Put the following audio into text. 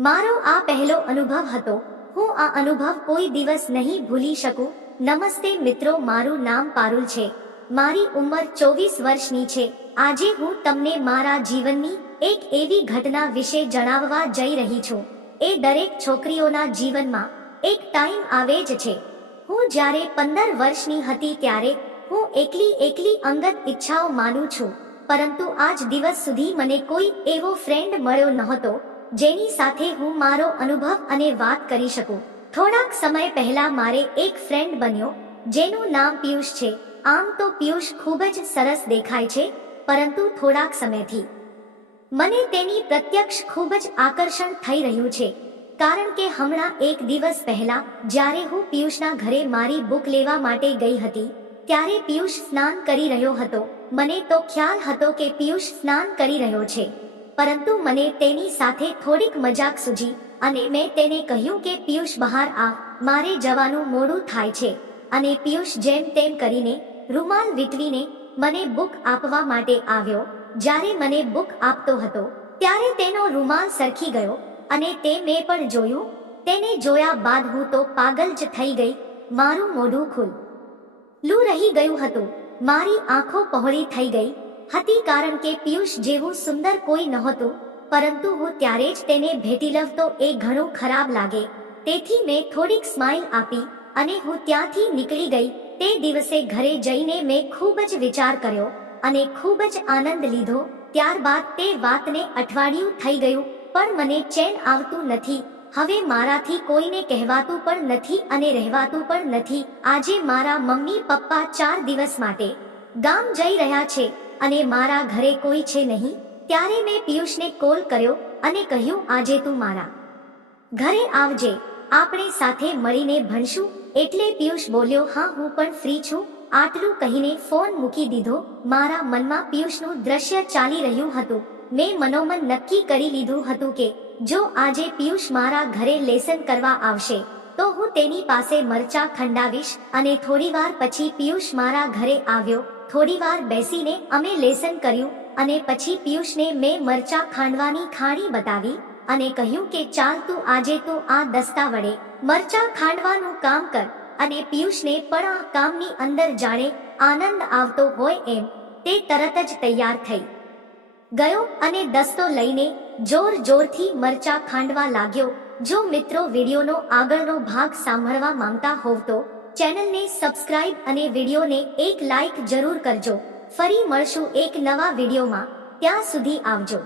મારો આ પહેલો અનુભવ હતો. હું આ અનુભવ કોઈ દિવસ નહીં ભૂલી શકું. નમસ્તે મિત્રો, મારું નામ પારુલ છે. મારી ઉંમર ચોવીસ વર્ષની છે. આજે હું તમને મારા જીવનની એક એવી ઘટના વિશે જણાવવા જઈ રહી છું. એ દરેક છોકરીઓના જીવનમાં એક ટાઈમ આવે જ છે. હું જ્યારે પંદર વર્ષની હતી ત્યારે હું એકલી એકલી અંગત ઈચ્છાઓ માનું છું. પરંતુ આજ દિવસ સુધી મને કોઈ એવો ફ્રેન્ડ મળ્યો નહોતો. જેની સાથે હું મારો અનુભવ અને વાત કરી શકું. થોડાક સમય પહેલા મારે એક ફ્રેન્ડ બન્યો, જેનું નામ પિયુષ છે. આમ તો પિયુષ ખૂબ જ સરસ દેખાય છે, પરંતુ થોડાક સમયથી. મને તેની પ્રત્યક્ષ ખૂબ જ આકર્ષણ થઈ રહ્યું છે, કારણ કે હમણાં એક દિવસ પહેલા, જ્યારે હું પિયુષના ઘરે મારી બુક લેવા માટે ગઈ હતી, ત્યારે પિયુષ સ્નાન કરી રહ્યો હતો. મને તો ખ્યાલ હતો કે પિયુષ સ્નાન કરી રહ્યો છે. પરંતુ મને તેની સાથે થોડીક મજાક સૂજી અને મેં તેને કહ્યું કે, પિયુષ, બહાર આવ મારે જવાનું મોડું થાય છે. અને પિયુષ જેમ તેમ કરીને રૂમાલ વીટવીને મને બુક આપવા માટે આવ્યો. જ્યારે મને બુક આપતો હતો, ત્યારે તેનો રૂમાલ સરખી ગયો અને તે મેં પણ જોયું. તેને જોયા બાદ હું તો પાગલ જ થઈ ગઈ. મારું મોઢું ખુલ. લું રહી ગયું હતું. મારી આંખો પહોળી થઈ ગઈ. હતી કારણ કે પિયુષ જેવું સુંદર કોઈ નહોતું, પરંતુ હું ત્યારે જ તેને ભેટી લઉં તો એ ઘણું ખરાબ લાગે. તેથી મેં થોડીક સ્માઇલ આપી અને હું ત્યાંથી નીકળી ગઈ. તે દિવસે ઘરે જઈને મેં ખૂબ જ વિચાર કર્યો અને ખૂબ જ આનંદ લીધો. ત્યારબાદ તે વાતને અઠવાડિયું થઈ ગયું, પણ મને ચેન આવતું નથી. હવે મારાથી કોઈને કહેવાતું પણ નથી અને રહેવાતું પણ નથી. આજે મારા મમ્મી પપ્પા ચાર દિવસ માટે ગામ જઈ રહ્યા છે. અને મારા ઘરે કોઈ છે નહીં? ત્યારે મેં પિયુષને કોલ કર્યો અને કહ્યું, આજે તું મારા ઘરે આવજે. આપણે સાથે મળીને ભણશું. એટલે પિયુષ બોલ્યો, હા, હું પણ ફ્રી છું. આટલું કહીને ફોન મૂકી દીધો. મારા મનમાં પિયુષનું દ્રશ્ય ચાલી રહ્યું હતું. મેં મનોમન નક્કી કરી લીધું હતું કે, જો આજે પિયુષ મારા ઘરે લેસન કરવા આવશે, તો હું તેની પાસે મરચા ખંડાવીશ. અને થોડીવાર પછી પિયુષ મારા ઘરે આવ્યો. થોડીવાર બેસીને અમે લેસન કર્યું અને પછી પિયુષને મેં મરચા ખાંડવાની ખાણી બતાવી અને કહ્યું કે ચાલ તું આજે તું આ દસ્તા વડે મરચા ખાંડવાનું કામ કર અને પિયુષને પણ આ કામની અંદર જાણે આનંદ આવતો હોય એમ તે તરત જ તૈયાર થઈ. ગયો અને દસ્તો લઈને જોર જોરથી મરચા ખાંડવા લાગ્યો. જો મિત્રો વિડીયોનો આગળનો ભાગ સાંભળવા માંગતા હોવ તો ચેનલને સબસ્ક્રાઇબ અને વિડીયોને એક લાઈક જરૂર કરજો. ફરી મળશું એક નવા વિડીયોમાં. ત્યાં સુધી આવજો.